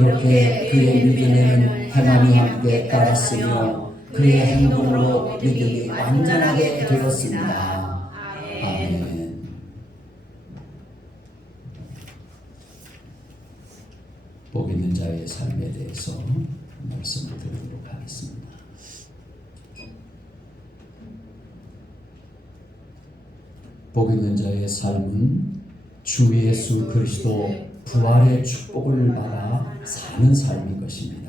이렇게 그의 믿음에는 행함이 함께 따랐으며 그의 행동으로 믿음이 완전하게 되었습니다. 아멘. 복 있는 자의 삶에 대해서 말씀을 드리도록 하겠습니다. 복 있는 자의 삶은 주 예수 그리스도 부활의 축복을 받아 사는 삶인 것입니다.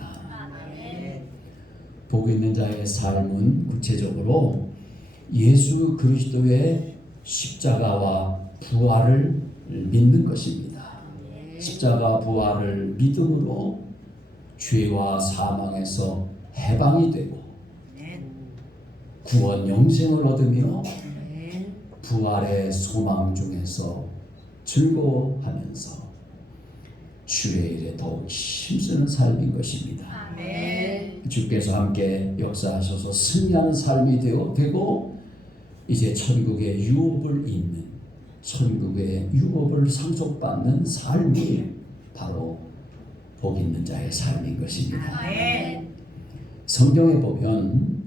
복 있는 자의 삶은 구체적으로 예수 그리스도의 십자가와 부활을 믿는 것입니다. 십자가 부활을 믿음으로 죄와 사망에서 해방이 되고 구원 영생을 얻으며 부활의 소망 중에서 즐거워하면서 주의 일에 더욱 힘쓰는 삶인 것입니다. 주께서 함께 역사하셔서 승리하는 삶이 되고 이제 천국의 유업을 잇는 천국의 유업을 상속받는 삶이 바로 복 있는 자의 삶인 것입니다. 성경에 보면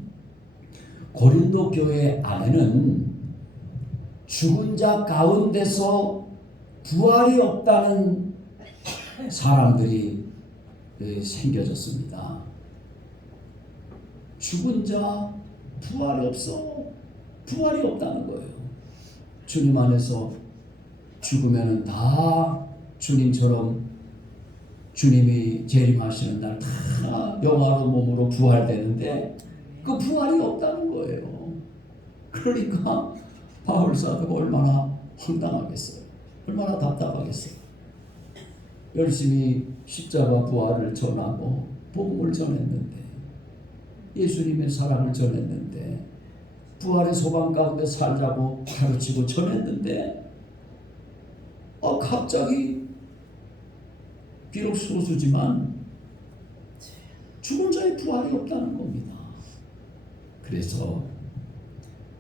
고린도 교회 안에는 죽은 자 가운데서 부활이 없다는 사람들이 생겨졌습니다. 죽은 자 부활이 없어. 부활이 없다는 거예요. 주님 안에서 죽으면 다 주님처럼 주님이 재림하시는 날 다 영화로 몸으로 부활되는데 그 부활이 없다는 거예요. 그러니까 바울 사도가 얼마나 황당하겠어요. 얼마나 답답하겠어요. 열심히 십자가 부활을 전하고 복음을 전했는데 예수님의 사랑을 전했는데 부활의 소망 가운데 살자고 가르치고 전했는데 갑자기 비록 소수지만 죽은 자의 부활이 없다는 겁니다. 그래서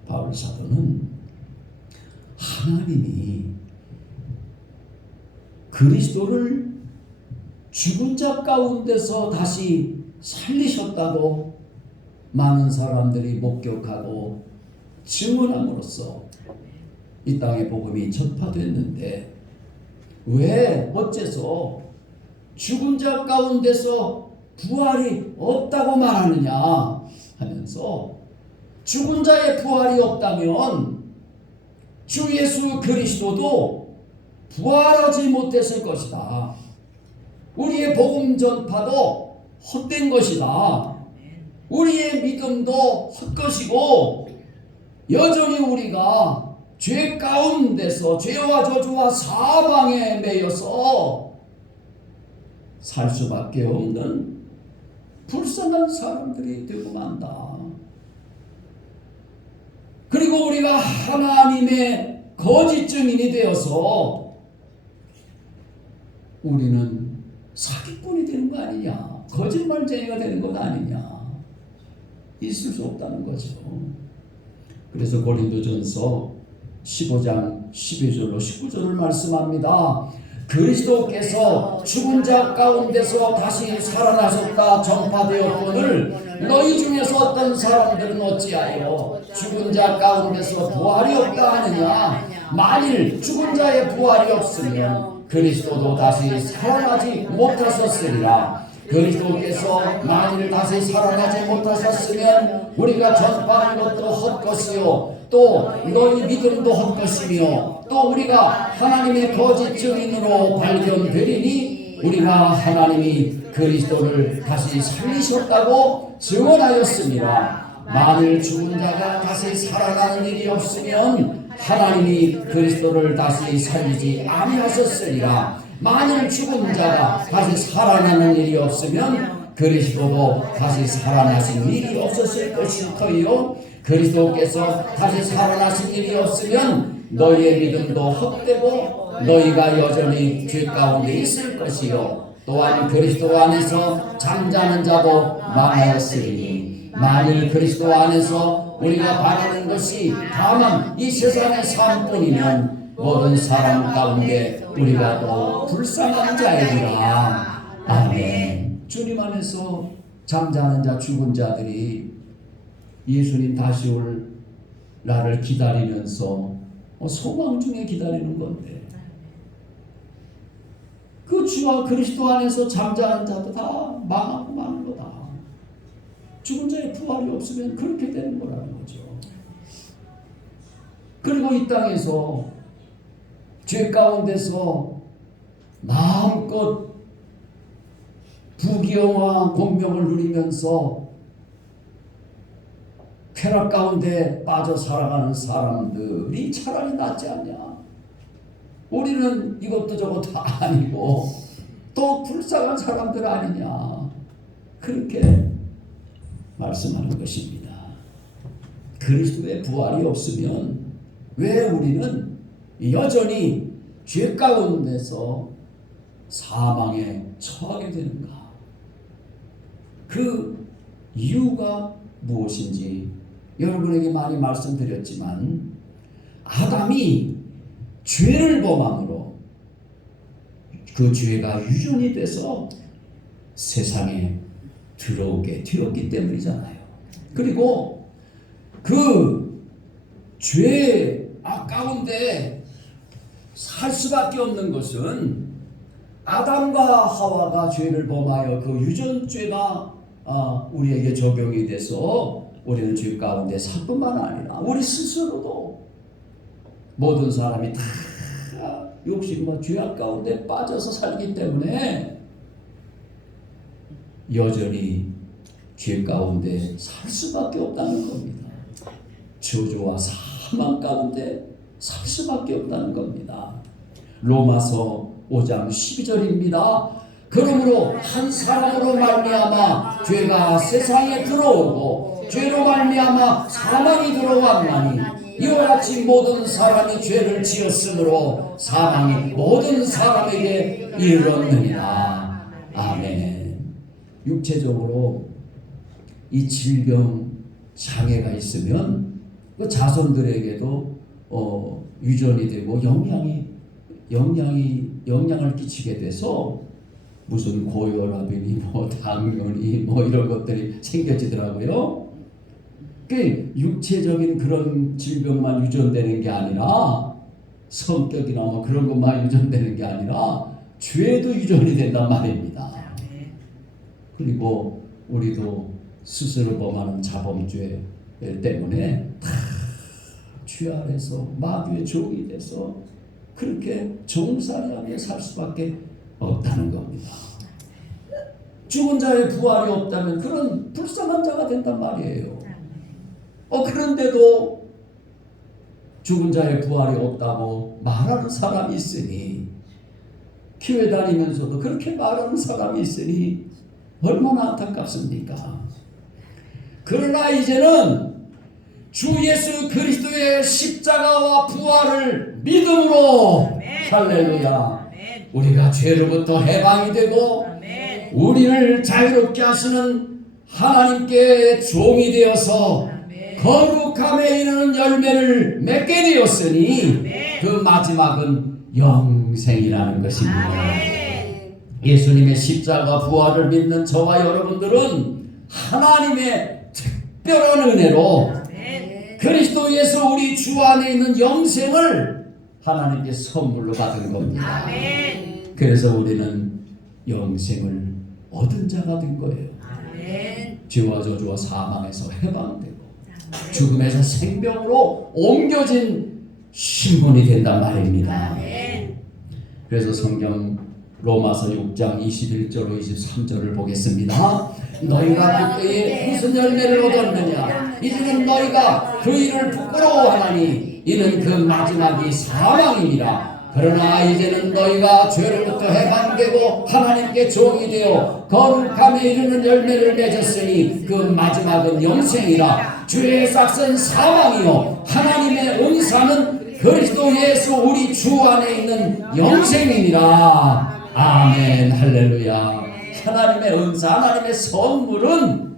바울 사도는 하나님이 그리스도를 죽은 자 가운데서 다시 살리셨다고 많은 사람들이 목격하고 증언함으로써 이 땅의 복음이 전파됐는데 왜 어째서 죽은 자 가운데서 부활이 없다고 말하느냐 하면서 죽은 자의 부활이 없다면 주 예수 그리스도도 부활하지 못했을 것이다. 우리의 복음 전파도 헛된 것이다. 우리의 믿음도 헛것이고 여전히 우리가 죄 가운데서 죄와 저주와 사망에 매여서 살 수밖에 없는 불쌍한 사람들이 되고 만다. 그리고 우리가 하나님의 거짓 증인이 되어서 우리는 사기꾼이 되는 거 아니냐, 거짓말쟁이가 되는 것 아니냐, 있을 수 없다는 거죠. 그래서 고린도전서 15장 12절로 19절을 말씀합니다. 그리스도께서 죽은 자 가운데서 다시 살아나셨다 전파되었거늘 너희 중에서 어떤 사람들은 어찌하여 죽은 자 가운데서 부활이 없다 하느냐. 만일 죽은 자의 부활이 없으면 그리스도도 다시 살아나지 못하셨으리라. 그리스도께서 만일 다시 살아나지 못하셨으면 우리가 전파하는 것도 헛것이요 또 너희 믿음도 헛것이며 또 우리가 하나님의 거짓 증인으로 발견되리니 우리가 하나님이 그리스도를 다시 살리셨다고 증언하였습니다. 만일 죽은 자가 다시 살아나는 일이 없으면 하나님이 그리스도를 다시 살리지 아니하셨으리라. 만일 죽은 자가 다시 살아나는 일이 없으면 그리스도도 다시 살아나신 일이 없었을 것일 터이요 그리스도께서 다시 살아나신 일이 없으면 너희의 믿음도 헛되고 너희가 여전히 죄 가운데 있을 것이요 또한 그리스도 안에서 잠자는 자도 많았으니 만일 그리스도 안에서 우리가 바라는 것이 다만 이 세상의 삶뿐이면 모든 사람 가운데 우리가 또 불쌍한 자이니라. 아멘. 주님 안에서 잠자는 자, 죽은 자들이 예수님 다시 올 날을 기다리면서 소망 중에 기다리는 건데, 그 주와 그리스도 안에서 잠자는 자도 다 망하고 마는 거다. 죽은 자의 부활이 없으면 그렇게 되는 거라는 거죠. 그리고 이 땅에서 죄 가운데서 마음껏 부귀영화 공명을 누리면서 쾌락 가운데 빠져 살아가는 사람들이 차라리 낫지 않냐. 우리는 이것도 저것도 아니고 또 불쌍한 사람들 아니냐, 그렇게 말씀하는 것입니다. 그리스도의 부활이 없으면 왜 우리는 여전히 죄 가운데서 사망에 처하게 되는가? 그 이유가 무엇인지 여러분에게 많이 말씀드렸지만, 아담이 죄를 범함으로 그 죄가 유전이 돼서 세상에 들어오게 되었기 때문이잖아요. 그리고 그 죄 가운데 살 수밖에 없는 것은 아담과 하와가 죄를 범하여 그 유전죄가 우리에게 적용이 돼서 우리는 죄 가운데 살 뿐만 아니라 우리 스스로도 모든 사람이 다 욕심과 죄악 가운데 빠져서 살기 때문에 여전히 죄 가운데 살 수밖에 없다는 겁니다. 저주와 사망 가운데 살 수밖에 없다는 겁니다. 로마서 5장 12절입니다. 그러므로 한 사람으로 말미암아 죄가 세상에 들어오고 죄로 말미암아 사망이 들어왔나니 이와 같이 모든 사람이 죄를 지었으므로 사망이 모든 사람에게 이르렀느니라. 아멘. 육체적으로 이 질병 장애가 있으면 그 자손들에게도 유전이 되고 영향을 끼치게 돼서 무슨 고혈압이니 당뇨니 이런 것들이 생겨지더라고요. 그 육체적인 그런 질병만 유전되는 게 아니라 성격이나 그런 것만 유전되는 게 아니라 죄도 유전이 된단 말입니다. 그리고 우리도 스스로 범하는 자범죄 때문에 다 죄 아래서 마귀의 종이 돼서 그렇게 종살이하며 살 수밖에 없다는 겁니다. 죽은 자의 부활이 없다면 그런 불쌍한 자가 된단 말이에요. 그런데도 죽은 자의 부활이 없다고 말하는 사람이 있으니, 교회 다니면서도 그렇게 말하는 사람이 있으니 얼마나 안타깝습니까? 그러나 이제는 주 예수 그리스도의 십자가와 부활을 믿음으로, 할렐루야, 우리가 죄로부터 해방이 되고 우리를 자유롭게 하시는 하나님께 종이 되어서 거룩함에 이르는 열매를 맺게 되었으니 그 마지막은 영생이라는 것입니다. 예수님의 십자가 부활을 믿는 저와 여러분들은 하나님의 특별한 은혜로 그리스도 예수 우리 주 안에 있는 영생을 하나님께 선물로 받은 겁니다. 그래서 우리는 영생을 얻은 자가 된 거예요. 죄와 저주와 사망에서 해방되고 죽음에서 생명으로 옮겨진 신분이 된단 말입니다. 그래서 성경 로마서 6장 21절로 23절을 보겠습니다. 너희가 그때에 무슨 열매를 얻었느냐? 이제는 너희가 그 일을 부끄러워하나니 이는 그 마지막이 사망이니라. 그러나 이제는 너희가 죄로부터 해방되고 하나님께 종이 되어 거룩함에 이르는 열매를 맺었으니 그 마지막은 영생이라. 죄의 싹은 사망이요 하나님의 은사는 그리스도 예수 우리 주 안에 있는 영생이니라. 아멘. 할렐루야. 하나님의 은사, 하나님의 선물은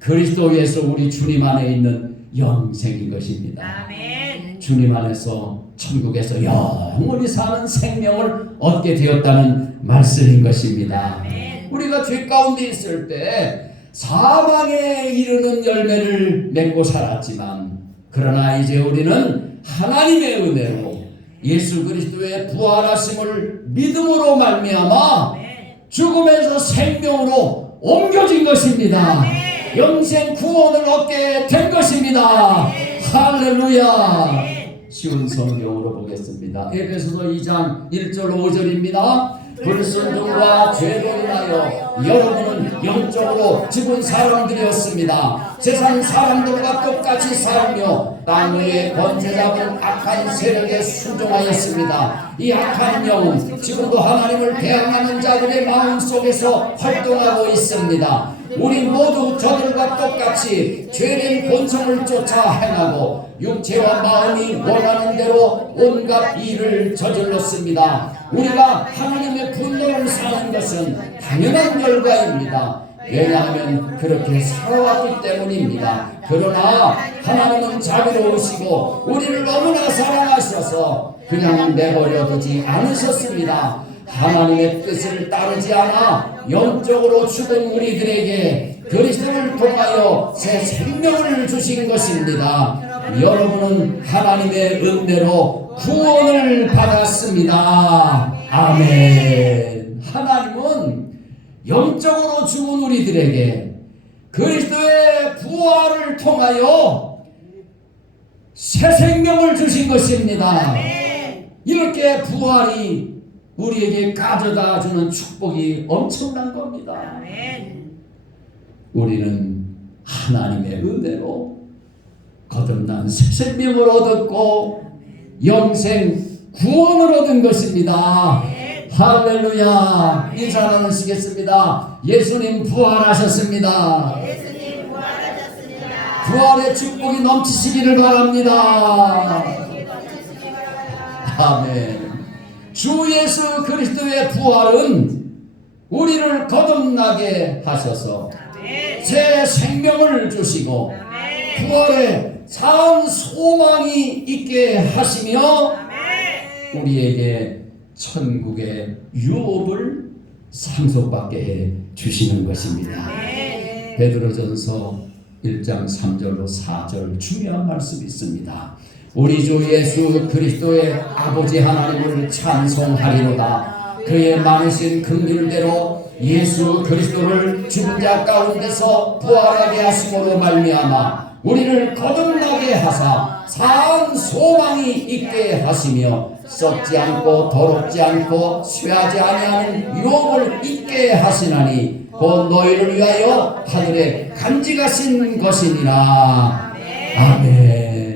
그리스도 예수 우리 주님 안에 있는 영생인 것입니다. 아멘. 주님 안에서 천국에서 영원히 사는 생명을 얻게 되었다는 말씀인 것입니다. 아멘. 우리가 죄 가운데 있을 때 사망에 이르는 열매를 맺고 살았지만, 그러나 이제 우리는 하나님의 은혜로 예수 그리스도의 부활하심을 믿음으로 말미암아 죽음에서 생명으로 옮겨진 것입니다. 영생 구원을 얻게 된 것입니다. 할렐루야. 쉬운 성경으로 보겠습니다. 에베소서 2장 1절 5절입니다. 불순종과 죄로 인하여 여러분은 영적으로 죽은 사람들이었습니다. 세상 사람들과 똑같이 살며 땅 위에 권세 잡은 악한 세력에 순종하였습니다. 이 악한 영은 지금도 하나님을 대항하는 자들의 마음속에서 활동하고 있습니다. 우리 모두 저들과 똑같이 죄된 본성을 쫓아 행하고 육체와 마음이 원하는 대로 온갖 일을 저질렀습니다. 우리가 하나님의 분노를 사는 것은 당연한 결과입니다. 왜냐하면 그렇게 살아왔기 때문입니다. 그러나 하나님은 자비로우시고 우리를 너무나 사랑하셔서 그냥 내버려 두지 않으셨습니다. 하나님의 뜻을 따르지 않아 영적으로 죽은 우리들에게 그리스도를 통하여 새 생명을 주신 것입니다. 여러분은 하나님의 은혜로 구원을 받았습니다. 아멘. 하나님은 영적으로 죽은 우리들에게 그리스도의 부활을 통하여 새 생명을 주신 것입니다. 이렇게 부활이 우리에게 가져다 주는 축복이 엄청난 겁니다. 우리는 하나님의 은혜로 거듭난 새 생명을 얻었고 영생 구원을 얻은 것입니다. 할렐루야. 인사 나누시겠습니다. 예수님 부활하셨습니다. 부활의 축복이 넘치시기를 바랍니다. 아멘. 주 예수 그리스도의 부활은 우리를 거듭나게 하셔서 새 생명을 주시고 부활의 산 소망이 있게 하시며 우리에게 천국의 유업을 상속받게 해 주시는 것입니다. 베드로전서 1장 3절로 4절 중요한 말씀이 있습니다. 우리 주 예수 그리스도의 아버지 하나님을 찬송하리로다. 그의 많으신 긍휼대로 예수 그리스도를 죽은 자 가운데서 부활하게 하심으로 말미암아 우리를 거듭나게 하사 산 소망이 있게 하시며 썩지 않고 더럽지 않고 쇠하지 아니하는 유업을 있게 하시나니 곧 너희를 위하여 하늘에 간직하신 것이니라. 아멘.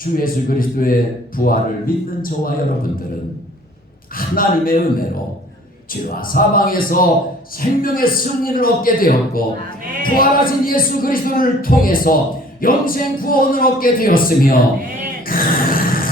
주 예수 그리스도의 부활을 믿는 저와 여러분들은 하나님의 은혜로 죄와 사망에서 생명의 승리를 얻게 되었고 부활하신 예수 그리스도를 통해서 영생 구원을 얻게 되었으며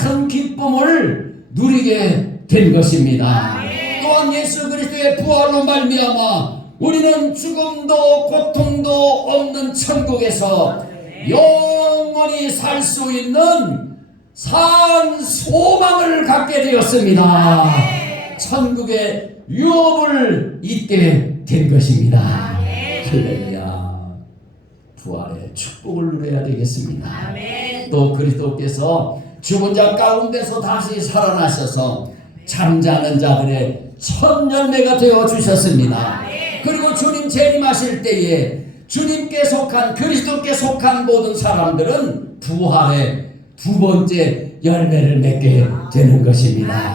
큰 기쁨을 누리게 된 것입니다. 또한 예수 그리스도의 부활로 말미암아 우리는 죽음도 고통도 없는 천국에서 영원히 살 수 있는 산 소망을 갖게 되었습니다. 천국의 유업을 잊게 된 것입니다. 할렐루야. 부활의 축복을 누려야 되겠습니다. 또 그리스도께서 죽은 자 가운데서 다시 살아나셔서 잠자는 자들의 첫 열매가 되어 주셨습니다. 그리고 주님 재림하실 때에 주님께 속한 그리스도께 속한 모든 사람들은 부활의 두 번째 열매를 맺게 되는 것입니다.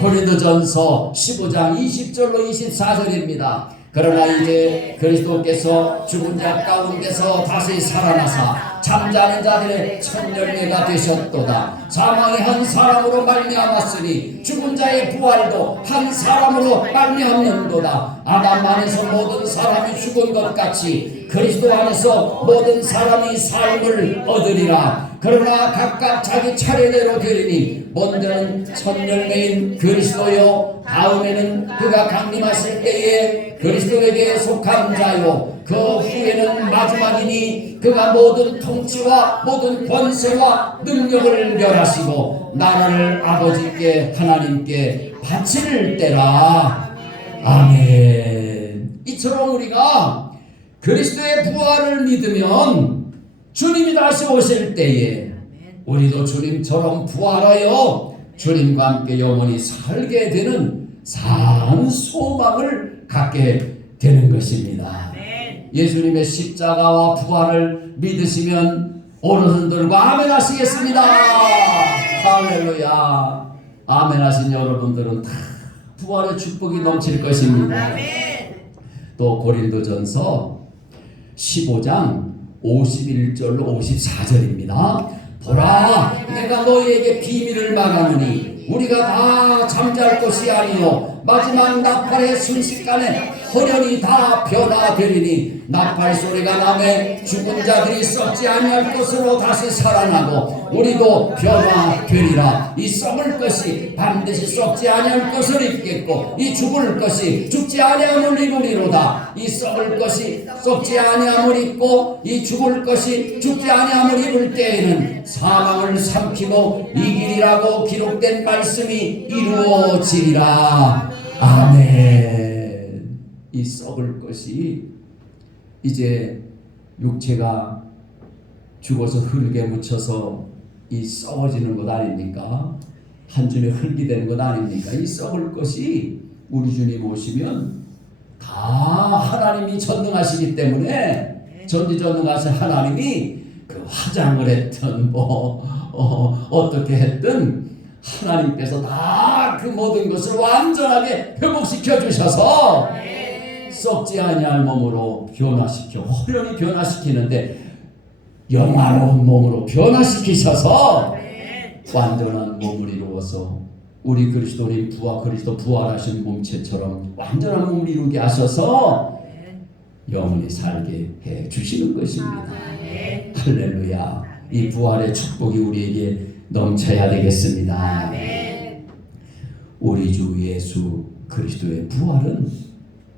고린도전서 15장 20절로 24절입니다. 그러나 이제 그리스도께서 죽은 자 가운데서 다시 살아나사 잠자는 자들의 첫 열매가 되셨도다. 사망이 한 사람으로 말미암았으니 죽은 자의 부활도 한 사람으로 말미암는도다. 아담 안에서 모든 사람이 죽은 것 같이 그리스도 안에서 모든 사람이 삶을 얻으리라. 그러나 각각 자기 차례대로 되리니 먼저는 첫 열매인 그리스도요 다음에는 그가 강림하실 때에 그리스도에게 속한 자요 그 후에는 마지막이니 그가 모든 통치와 모든 권세와 능력을 멸하시고 나라를 아버지께 하나님께 바칠 때라. 아멘. 이처럼 우리가 그리스도의 부활을 믿으면 주님이 다시 오실 때에 우리도 주님처럼 부활하여 주님과 함께 영원히 살게 되는 산 소망을 갖게 되는 것입니다. 예수님의 십자가와 부활을 믿으시면 어르신들과 아멘 하시겠습니다. 할렐루야. 아멘 하신 여러분들은 다 부활의 축복이 넘칠 것입니다. 또 고린도전서 15장 51절 54절입니다. 보라, 내가 너희에게 비밀을 말하노니 우리가 다 잠잘 것이 아니요 마지막 나팔의 순식간에 호련히 다 변화되리니 나팔 소리가 나매 죽은 자들이 썩지 아니할 것으로 다시 살아나고 우리도 변화되리라. 이 썩을 것이 반드시 썩지 아니할 것을 입겠고 이 죽을 것이 죽지 아니함을 입으리로다. 이 썩을 것이 썩지 아니함을 입고 이 죽을 것이 죽지 아니함을 입을 때에는 사망을 삼키고 이기리라고 기록된 말씀이 이루어지리라. 아멘. 이 썩을 것이 이제 육체가 죽어서 흙에 묻혀서 이 썩어지는 것 아닙니까? 한 줌의 흙이 되는 것 아닙니까? 이 썩을 것이 우리 주님 오시면 다 하나님이 전능하시기 때문에 전지전능하신 하나님이 그 화장을 했든 어떻게 했든 하나님께서 다 그 모든 것을 완전하게 회복시켜 주셔서 썩지 아니할 몸으로 변화시켜 호련히 변화시키는데 영화로운 몸으로 변화시키셔서 완전한 몸을 이루어서 우리 그리스도님 그리스도 부활하신 몸체처럼 완전한 몸을 이루게 하셔서 영원히 살게 해 주시는 것입니다. 할렐루야. 이 부활의 축복이 우리에게 넘쳐야 되겠습니다. 우리 주 예수 그리스도의 부활은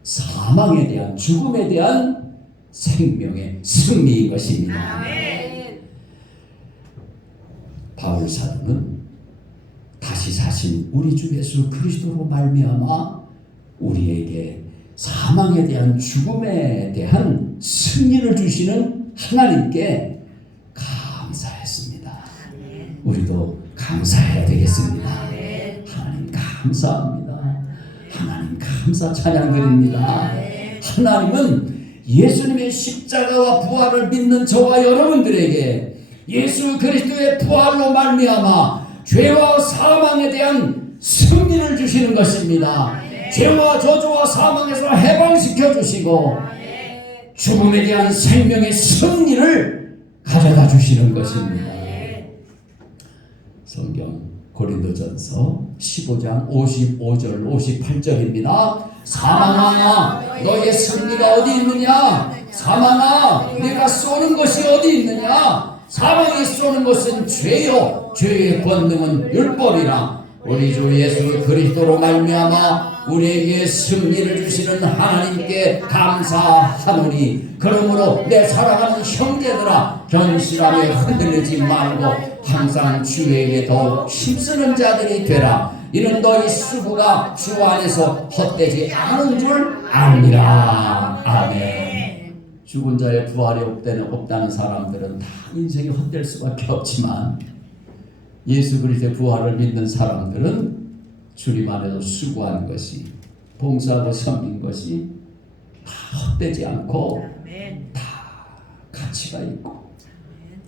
사망에 대한 죽음에 대한 생명의 승리인 것입니다. 바울 사도는 다시 사신 우리 주 예수 그리스도로 말미암아 우리에게 사망에 대한 죽음에 대한 승리를 주시는 하나님께 감사했습니다. 우리도 감사해야 되겠습니다. 하나님 감사합니다. 하나님 감사 찬양 드립니다. 하나님은 예수님의 십자가와 부활을 믿는 저와 여러분들에게 예수 그리스도의 부활로 말미암아 죄와 사망에 대한 승리를 주시는 것입니다. 죄와 저주와 사망에서 해방시켜 주시고 죽음에 대한 생명의 승리를 가져다 주시는 것입니다. 성경 고린도전서 15장 55절 58절입니다. 사망아 너의 승리가 어디 있느냐? 사망아 네가 쏘는 것이 어디 있느냐? 사망이 쏘는 것은 죄요 죄의 권능은 율법이라. 우리 주 예수 그리스도로 말미암아 우리에게 승리를 주시는 하나님께 감사하노니 그러므로 내 사랑하는 형제들아 견실하며 흔들리지 말고 항상 주에게 더욱 힘쓰는 자들이 되라. 이는 너희 수고가 주 안에서 헛되지 않은 줄 아니라. 아멘. 죽은 자의 부활이 없다는 사람들은 다 인생이 헛될 수밖에 없지만 예수 그리스도의 부활을 믿는 사람들은 주님 안에서 수고한 것이 봉사하고 섬긴 것이 다 헛되지 않고 다 가치가 있고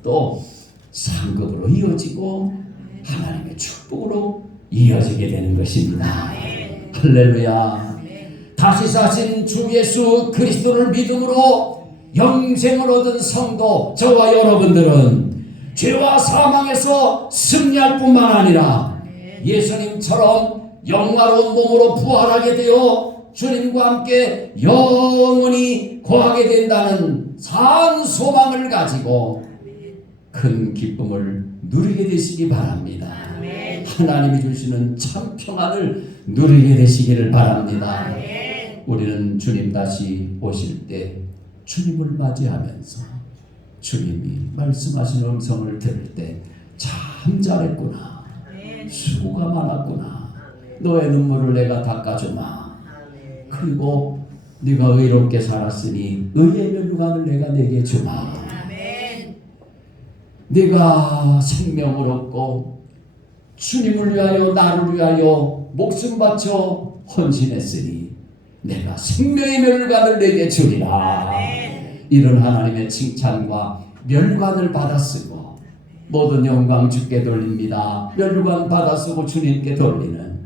또 상급으로 이어지고 하나님의 축복으로 이어지게 되는 것입니다. 할렐루야. 다시 사신 주 예수 그리스도를 믿음으로 영생을 얻은 성도 저와 여러분들은 죄와 사망에서 승리할 뿐만 아니라 예수님처럼 영화로운 몸으로 부활하게 되어 주님과 함께 영원히 거하게 된다는 산 소망을 가지고 큰 기쁨을 누리게 되시기 바랍니다. 하나님이 주시는 참 평안을 누리게 되시기를 바랍니다. 우리는 주님 다시 오실 때 주님을 맞이하면서 주님이 말씀하신 음성을 들을 때 참 잘했구나, 수고가 많았구나, 너의 눈물을 내가 닦아주마, 그리고 네가 의롭게 살았으니 의의 면류관을 내가 내게 주마. 네가 생명을 얻고 주님을 위하여 나를 위하여 목숨 바쳐 헌신했으니 내가 생명의 면류관을 내게 주리라. 이런 하나님의 칭찬과 면류관을 받아쓰고 모든 영광 주께 돌립니다. 면류관 받아쓰고 주님께 돌리는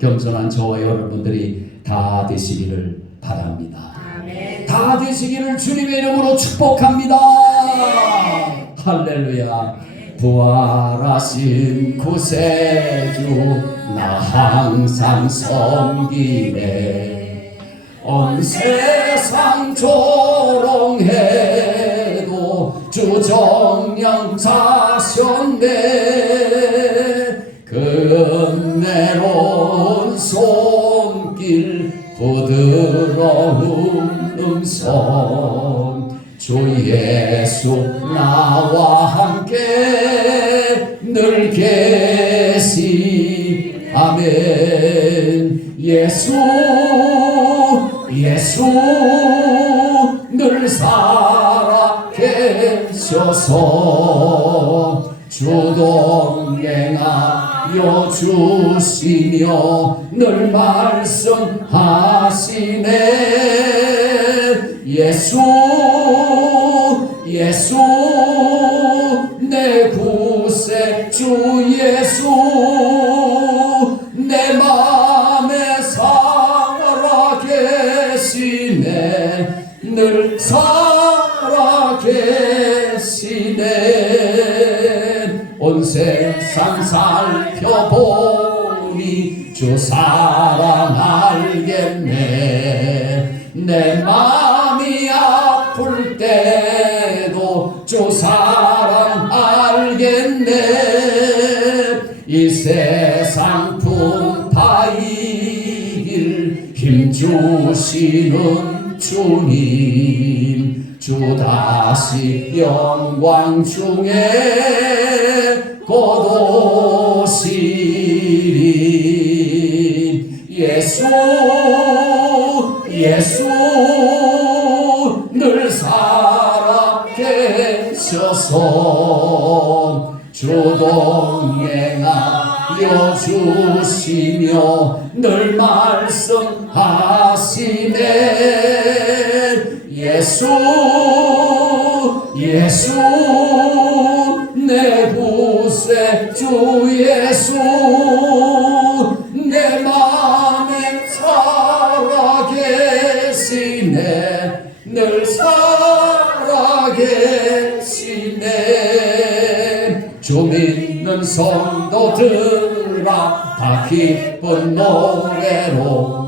겸손한 저와 여러분들이 다 되시기를 바랍니다. 다 되시기를 주님의 이름으로 축복합니다. 할렐루야. 부활하신 구세주 나 항상 섬기네. 온 세상 조롱해도 주 정령 사셨네. 그 은혜로운 손길 부드러운 음성 주 예수 나와 함께 늘 계시. 아멘. 예수 늘 살아 계셔서 주 동행하여 주시며 늘 말씀하시네. 예수 내 구세주 예수 내 맘에 살아 계시네. 늘 살아 계시네. 온 세상 살펴보니 주 사랑 알겠네. 내 맘이 아플 때도 주 사랑 알겠네. 이 세상 풍파 이길 힘 주시는 주님 주 다시 영광 중에 곧 오시리. 예수 늘 살아 계셔서 주 동행하여 주시며 늘 말씀하시네. 예수 내 구세주 예수 내 맘에 살아 계시네. 늘 살아 계시네. 주 믿는 성도들아 다 기쁜 노래로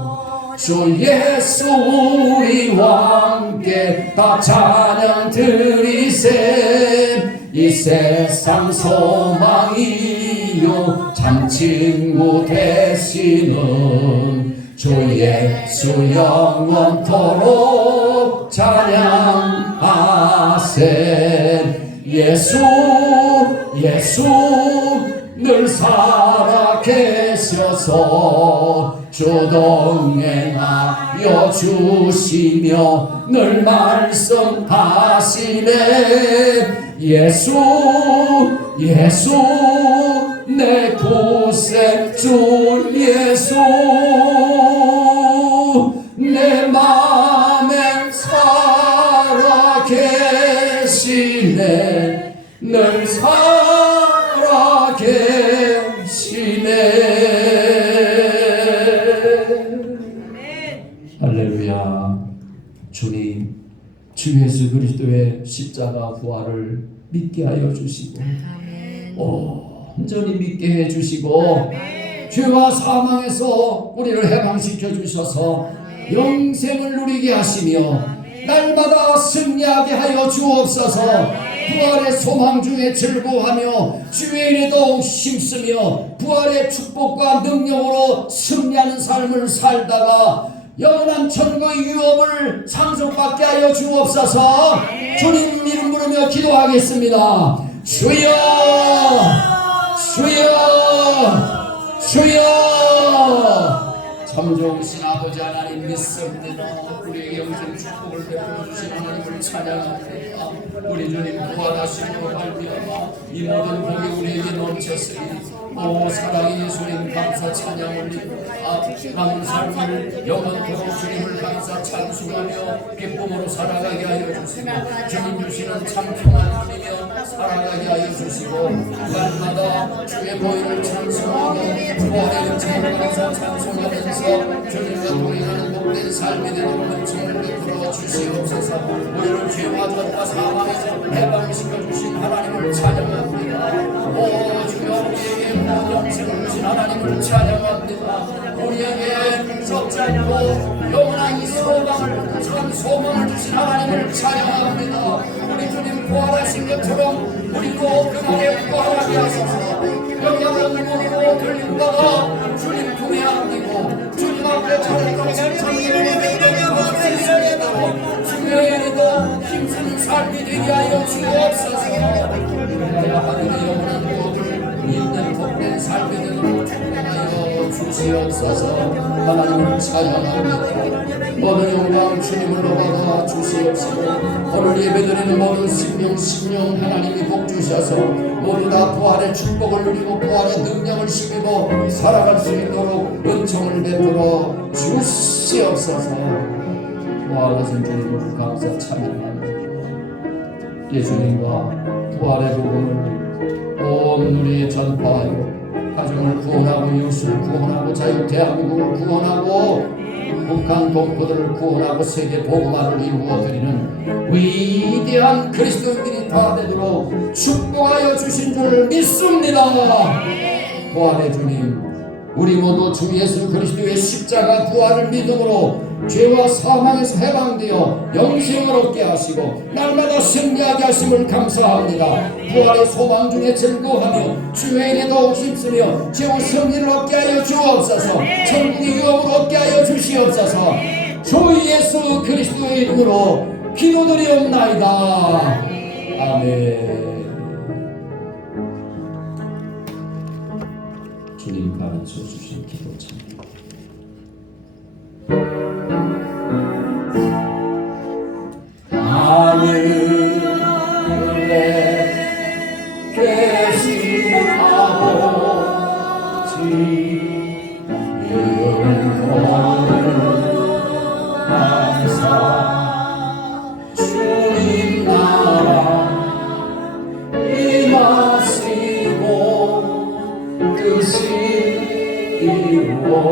주 예수 우리와 함께 다 찬양 드리세. 이 세상 소망이요 참 친구 되시는 주 예수 영원토록 찬양하세. 예수 늘 살아 계셔서 주 동행하여 주시며 늘 말씀하시네. 예수 내 구세주 예수 내 맘에 살아 계시네. 늘 살아 계시네. 할렐루야. 주님 주 예수 그리스도의 십자가 부활을 믿게 하여 주시고 온전히 믿게 해 주시고 죄와 사망에서 우리를 해방시켜 주셔서 영생을 누리게 하시며 날마다 승리하게 하여 주옵소서. 부활의 소망 중에 즐거워하며 주의 일에 더욱 힘쓰며 부활의 축복과 능력으로 승리하는 삶을 살다가 영원한 천국의 유업을 상속받게 하여 주옵소서. 주님 이름 부르며 기도하겠습니다. 주여 참 좋으신 아버지 아버지 하나님 믿습니다. 우리에게 영생 축복을 베풀어 주신 하나님을 찬양합니다. 우리 주님 부활하심으로 말미암아 이 모든 복이 우리에게 넘쳤으니 오 사랑의 예수님 감사 찬양 올립니다. 남은 삶을 영원토록 주님을 감사 찬송하며 기쁨으로 살아가게 하여 주시고 주님 주시는 참 평안 누리며 살아가게 하여 주시고 날마다 주의 보혈을 찬송하며 부활의 은총을 감사 찬송하면서 주님과 동행하는 복된 삶이 되도록 은총을 베풀어 주시옵소서. 우리를 죄와 tội과 사망에서 해방시켜 주신 하나님을 찬양합니다. 오 주여 우리에게 영생을 주신 하나님을 찬양합니다. 우리에게 썩지 않고 영원한 이 소망을 참 소망을 주신 하나님을 찬양합니다. 우리 주님 부활하신 것처럼 우리도 그날에 부활하게 하소서. 영광을 몸으로 들림받아 주님 품에 안기고 주님 앞에 찬양하고 찬양을 베풀어 주시옵소서. 주님에게도 힘쓰는 삶이 되게 하여 주옵소서. 하늘의 영원한 복을 있는 복된 삶이 되도록 축복하여 주시옵소서. 하나님을 찬양합니다. 모든 영광 주님으로 받아 주시옵소서. 오늘 예배드리는 모든 심령 하나님이 복 주셔서 모두 다 부활의 축복을 누리고 부활의 능력을 힘입어 살아갈 수 있도록 은총을 베풀어 주시옵소서. 부활하신 주님을 감사 찬양합니다. 예수님과 부활의 복음을 온 우리에 전파하여 가정을 구원하고 이웃을 구원하고 자유 대한민국을 구원하고 북한 동포들을 구원하고 세계 복음화를 이루어드리는 위대한 그리스도인들이 다 되도록 축복하여 주신 줄 믿습니다. 부활의 주님, 우리 모두 주 예수 그리스도의 십자가 부활을 믿음으로 죄와 사망에서 해방되어 영생을 얻게 하시고 날마다 승리하게 하심을 감사합니다. 부활의 소망 중에 즐거워하며 주의 일에 더욱 힘쓰며 죄와 승리를 얻게 하여 주옵소서. 천국의 유업을 얻게 하여 주시옵소서. 주 예수 그리스도의 이름으로 기도드리옵나이다. 아멘. 주님 가르쳐 주신 기도 참 하늘에 계신 아버지 영원을 감사 주님 나라 임하시고 뜻이 이루어지리라.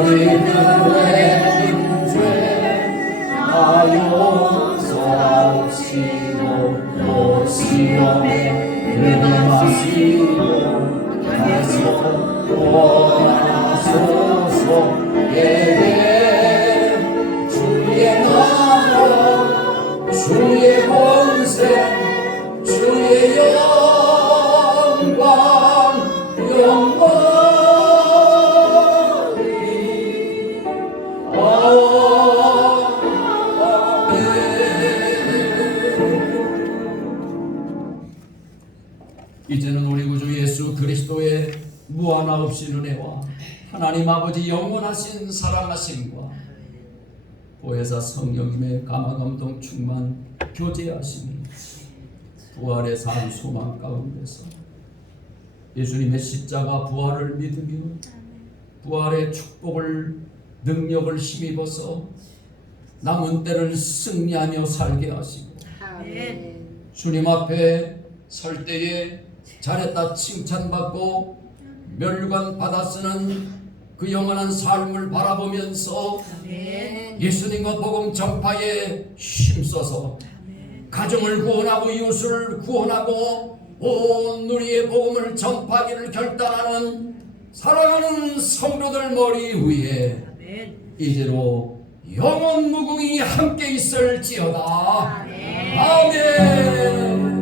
우리들의 죄 하여사옵시고 또 시험에 들어가시고 다소 원하소서. 예배 주의 나라 주의 권세 주의 영광 이제는 우리 구주 예수 그리스도의 무한하 없이 은혜와 하나님 아버지 영원하신 사랑하심과 보혜사 성령님의 감화감동 충만 교제하심이 부활의 산 소망 가운데서 예수님의 십자가 부활을 믿으며 부활의 축복을 능력을 힘입어서 남은 때를 승리하며 살게 하시고 주님 앞에 설 때에 잘했다 칭찬받고 멸관 받아 쓰는 그 영원한 삶을 바라보면서 예수님과 복음 전파에 힘써서 가정을 구원하고 이웃을 구원하고 온 누리의 복음을 전파하기를 결단하는 사랑하는 성도들 머리 위에 이제로 영원 무궁히 함께 있을지어다. 아멘.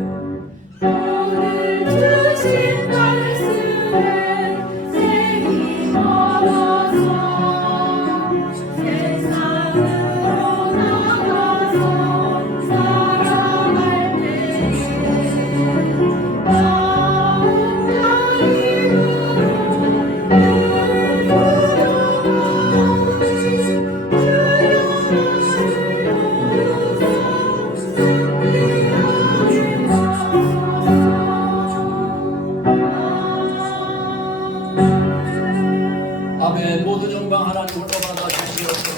오늘 주신 말씀을 생이 걸어서 세상으로 나가서 아멘. 모든 영광 하나님 홀로 받아 주시옵소서.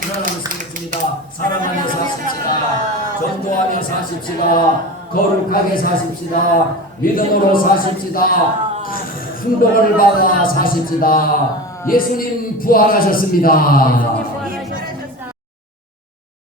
인사하며 쓰겠습니다. 사랑하며 사십시다. 전도하며 사십시다. 거룩하게 사십시다. 믿음으로 사십시다. 큰 복을 받아 사십시다. 예수님 부활하셨습니다.